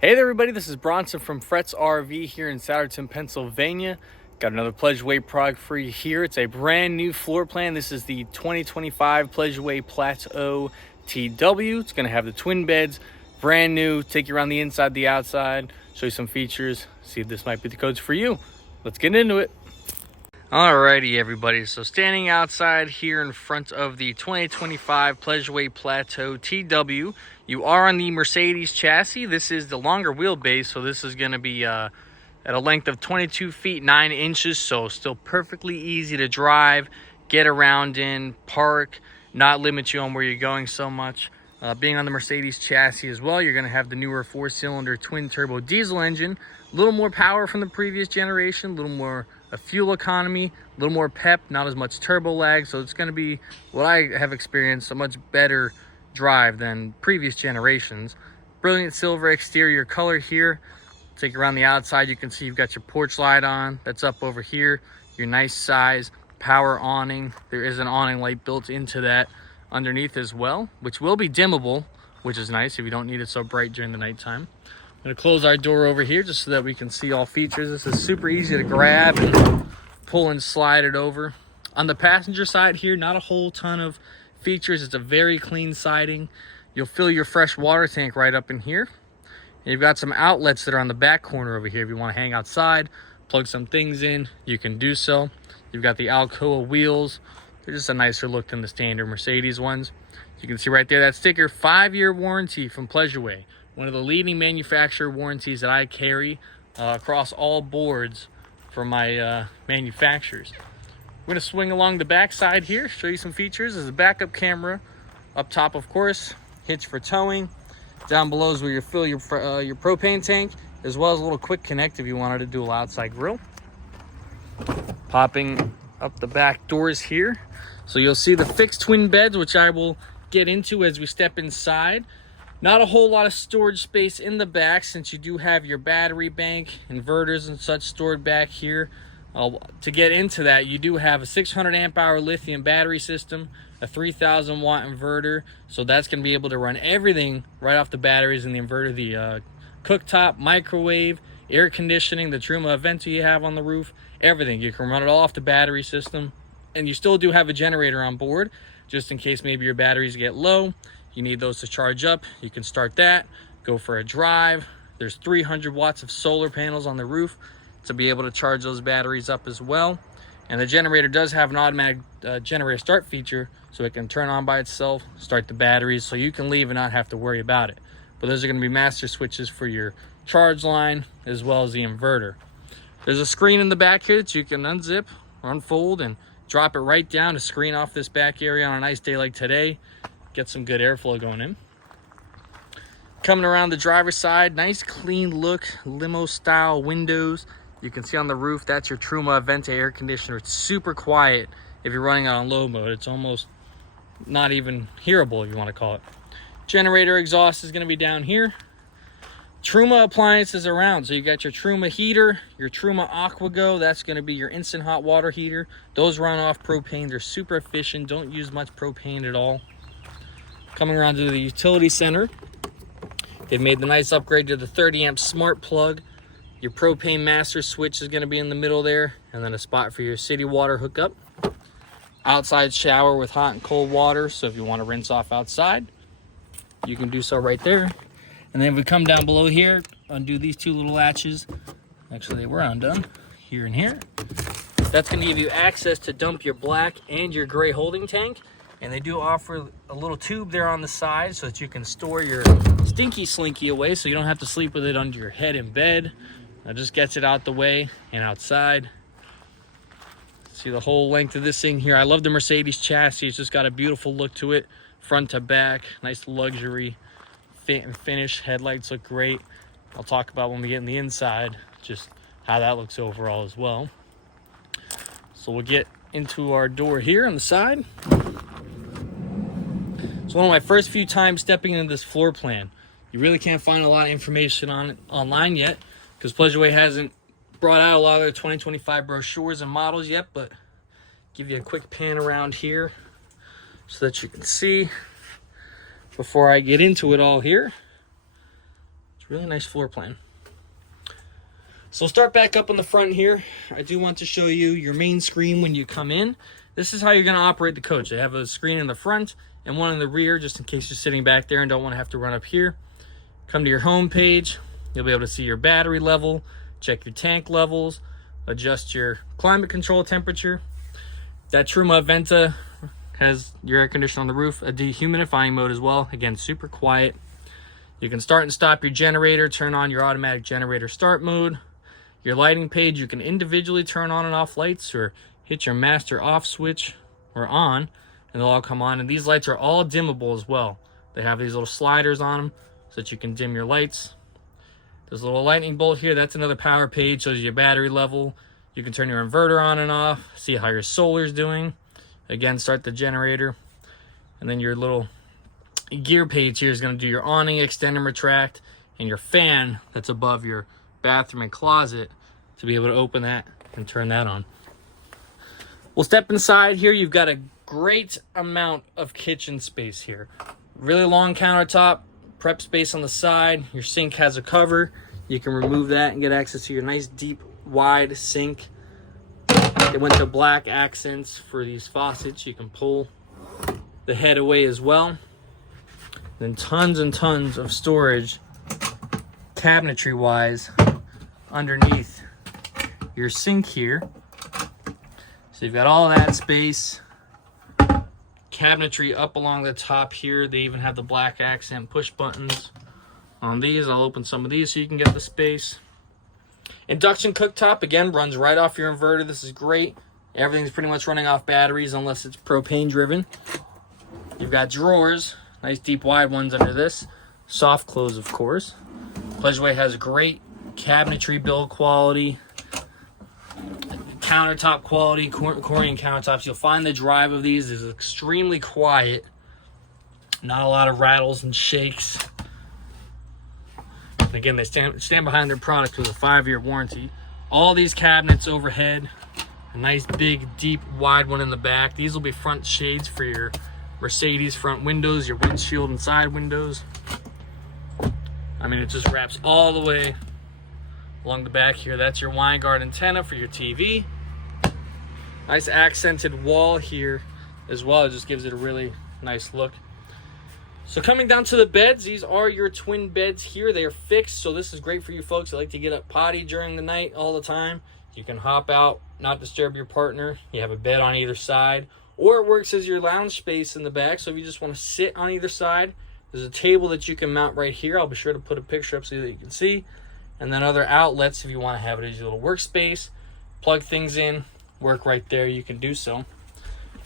Hey there everybody, this is Bronson from Fretz RV here in Souderton, Pennsylvania. Got another Pleasureway product for you here. It's a brand new floor plan. This is the 2025 Pleasureway Plateau TW. It's gonna have the twin beds, brand new, take you around the inside, the outside, show you some features, see if this might be the codes for you. Let's get into it. Alrighty everybody, so standing outside here in front of the 2025 Pleasureway Plateau TW. You are on the Mercedes chassis. This is the longer wheelbase, so this is going to be at a length of 22 feet 9 inches, so still perfectly easy to drive, get around in, park, not limit you on where you're going so much. Being on the Mercedes chassis as well, you're going to have the newer 4-cylinder twin-turbo diesel engine. A little more power from the previous generation, a little more fuel economy, a little more pep, not as much turbo lag. So it's going to be, what I have experienced, a much better drive than previous generations. Brilliant silver exterior color here. Take you around the outside, you can see you've got your porch light on. That's up over here. Your nice size power awning. There is an awning light built into that underneath as well, which will be dimmable, which is nice if you don't need it so bright during the nighttime. I'm going to close our door over here just so that we can see all features. This is super easy to grab and pull and slide it over. On the passenger side here, not a whole ton of features. It's a very clean siding. You'll fill your fresh water tank right up in here. And you've got some outlets that are on the back corner over here. If you want to hang outside, plug some things in, you can do so. You've got the Alcoa wheels. They're just a nicer look than the standard Mercedes ones. You can see right there that sticker, 5-year warranty from Pleasureway. One of the leading manufacturer warranties that I carry across all boards for my manufacturers. We're going to swing along the back side here, show you some features. There's a backup camera up top, of course, hitch for towing. Down below is where you fill your propane tank, as well as a little quick connect if you wanted to do an outside grill. Popping up the back doors here. So you'll see the fixed twin beds, which I will get into as we step inside. Not a whole lot of storage space in the back since you do have your battery bank, inverters and such stored back here. To get into that, you do have a 600 amp hour lithium battery system, a 3000 watt inverter. So that's going to be able to run everything right off the batteries in the inverter. The cooktop, microwave, air conditioning, the Truma venti you have on the roof, everything. You can run it all off the battery system. And you still do have a generator on board, just in case maybe your batteries get low. You need those to charge up. You can start that, go for a drive. There's 300 watts of solar panels on the roof to be able to charge those batteries up as well. And the generator does have an automatic generator start feature, so it can turn on by itself, start the batteries, so you can leave and not have to worry about it. But those are going to be master switches for your charge line as well as the inverter. There's a screen in the back here that you can unzip or unfold and drop it right down to screen off this back area on a nice day like today. Get some good airflow going in. Coming around the driver's side, nice clean look, limo style windows. You can see on the roof, that's your Truma venti air conditioner. It's super quiet if you're running it on low mode. It's almost not even hearable if you want to call it. Generator exhaust is going to be down here. Truma appliances around. So you got your Truma heater, your Truma AquaGo. That's going to be your instant hot water heater. Those run off propane. They're super efficient. Don't use much propane at all. Coming around to the utility center, they've made the nice upgrade to the 30 amp smart plug. Your propane master switch is going to be in the middle there, and then a spot for your city water hookup. Outside shower with hot and cold water, so if you want to rinse off outside, you can do so right there. And then if we come down below here, undo these two little latches. Actually, they were undone, here and here. That's going to give you access to dump your black and your gray holding tank. And they do offer a little tube there on the side so that you can store your stinky slinky away so you don't have to sleep with it under your head in bed. It just gets it out the way and outside. See the whole length of this thing here. I love the Mercedes chassis. It's just got a beautiful look to it, front to back. Nice luxury fit and finish. Headlights look great. I'll talk about when we get in the inside, just how that looks overall as well. So we'll get into our door here on the side. It's one of my first few times stepping into this floor plan. You really can't find a lot of information on it online yet because Pleasureway hasn't brought out a lot of their 2025 brochures and models yet, but give you a quick pan around here so that you can see before I get into it all here. It's really nice floor plan. So we'll start back up on the front here. I do want to show you your main screen when you come in. This is how you're going to operate the coach. They have a screen in the front and one in the rear, just in case you're sitting back there and don't want to have to run up here. Come to your home page. You'll be able to see your battery level, check your tank levels, adjust your climate control temperature. That Truma Venta has your air conditioner on the roof, a dehumidifying mode as well. Again, super quiet. You can start and stop your generator, turn on your automatic generator start mode. Your lighting page, you can individually turn on and off lights or hit your master off switch or on, and they'll all come on. And these lights are all dimmable as well. They have these little sliders on them so that you can dim your lights. There's a little lightning bolt here. That's another power page, shows you your battery level. You can turn your inverter on and off, see how your solar's doing. Again, start the generator. And then your little gear page here is going to do your awning, extend and retract, and your fan that's above your bathroom and closet to be able to open that and turn that on. We'll step inside here. You've got a great amount of kitchen space here. Really long countertop, prep space on the side. Your sink has a cover. You can remove that and get access to your nice deep wide sink. They went to black accents for these faucets. You can pull the head away as well. Then tons and tons of storage cabinetry wise underneath your sink here. So you've got all that space. Cabinetry up along the top here. They even have the black accent push buttons on these. I'll open some of these so you can get the space. Induction cooktop, again, runs right off your inverter. This is great. Everything's pretty much running off batteries unless it's propane driven. You've got drawers, nice deep wide ones under this. Soft close, of course. Pleasureway has great cabinetry build quality, countertop quality, Corian countertops. You'll find the drive of these is extremely quiet. Not a lot of rattles and shakes. And again, they stand behind their product with a 5-year warranty. All these cabinets overhead, a nice big deep wide one in the back. These will be front shades for your Mercedes front windows, your windshield and side windows. I mean, it just wraps all the way along the back here. That's your wine guard antenna for your TV. Nice accented wall here as well. It just gives it a really nice look. So coming down to the beds, these are your twin beds here. They are fixed, so this is great for you folks that like to get up potty during the night all the time. You can hop out, not disturb your partner. You have a bed on either side, or it works as your lounge space in the back. So if you just want to sit on either side, there's a table that you can mount right here. I'll be sure to put a picture up so that you can see. And then other outlets if you want to have it as your little workspace. Plug things in, work right there, you can do so.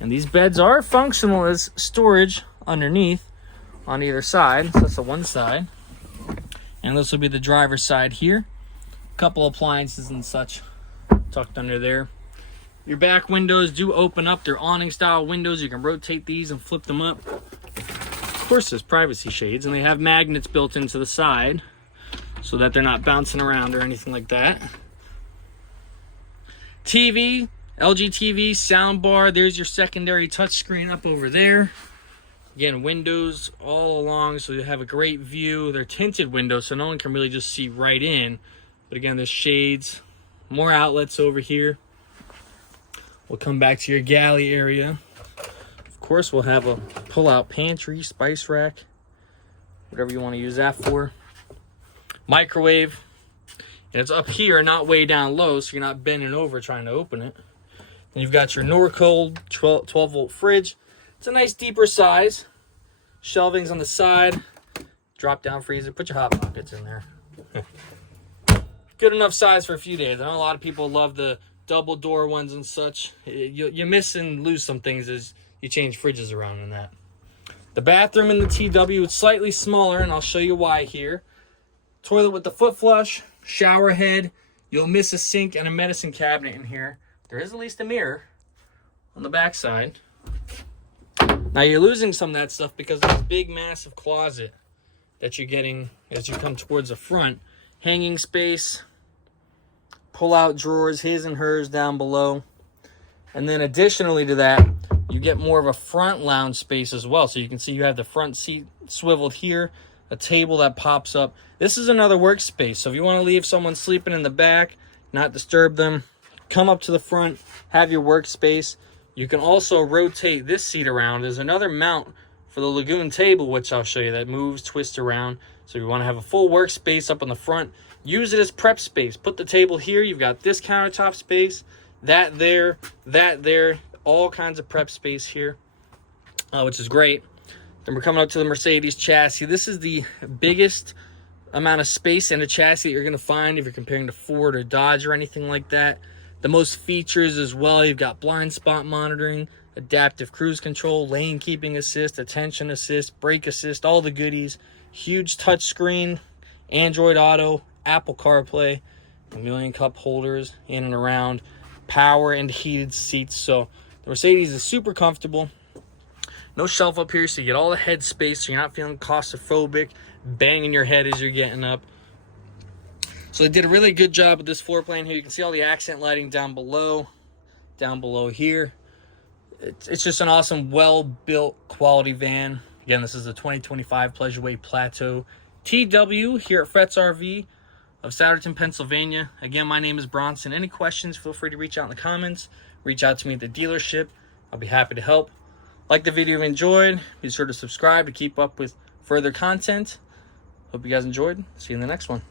And these beds are functional as storage underneath on either side. So that's the one side. And this will be the driver's side here. A couple appliances and such tucked under there. Your back windows do open up. They're awning style windows. You can rotate these and flip them up. Of course, there's privacy shades, and they have magnets built into the side so that they're not bouncing around or anything like that. TV, LG TV, sound bar. There's your secondary touchscreen up over there. Again, windows all along, so you have a great view. They're tinted windows, so no one can really just see right in. But again, there's shades, more outlets over here. We'll come back to your galley area. Of course, we'll have a pull-out pantry, spice rack, whatever you want to use that for. Microwave. And it's up here, not way down low, so you're not bending over trying to open it. Then you've got your Norcold 12-volt fridge. It's a nice deeper size. Shelvings on the side. Drop-down freezer. Put your Hot Pockets in there. Good enough size for a few days. I know a lot of people love the double door ones and such. You miss and lose some things as you change fridges around in that. The bathroom in the TW is slightly smaller, and I'll show you why here. Toilet with the foot flush, shower head. You'll miss a sink and a medicine cabinet in here. There is at least a mirror on the back side. Now you're losing some of that stuff because of this big massive closet that you're getting as you come towards the front. Hanging space, pull out drawers, his and hers down below. And then additionally to that, you get more of a front lounge space as well. So you can see you have the front seat swiveled here, a table that pops up. This is another workspace. So if you want to leave someone sleeping in the back, not disturb them, come up to the front, have your workspace. You can also rotate this seat around. There's another mount for the Lagoon table, which I'll show you, that moves, twists around. So if you want to have a full workspace up on the front, use it as prep space. Put the table here. You've got this countertop space, that there, all kinds of prep space here, which is great. Then we're coming up to the Mercedes chassis. This is the biggest amount of space in a chassis that you're going to find if you're comparing to Ford or Dodge or anything like that. The most features as well. You've got blind spot monitoring, adaptive cruise control, lane keeping assist, attention assist, brake assist, all the goodies. Huge touchscreen, Android Auto, Apple CarPlay, a million cup holders in and around, power and heated seats. So the Mercedes is super comfortable. No shelf up here, so you get all the head space, so you're not feeling claustrophobic, banging your head as you're getting up. So they did a really good job with this floor plan here. You can see all the accent lighting down below here. It's just an awesome, well-built, quality van. Again, this is a 2025 Pleasureway Plateau TW here at Fretz RV of Souderton, Pennsylvania. Again, my name is Bronson. Any questions, feel free to reach out in the comments. Reach out to me at the dealership. I'll be happy to help. Like the video if you enjoyed. Be sure to subscribe to keep up with further content. Hope you guys enjoyed. See you in the next one.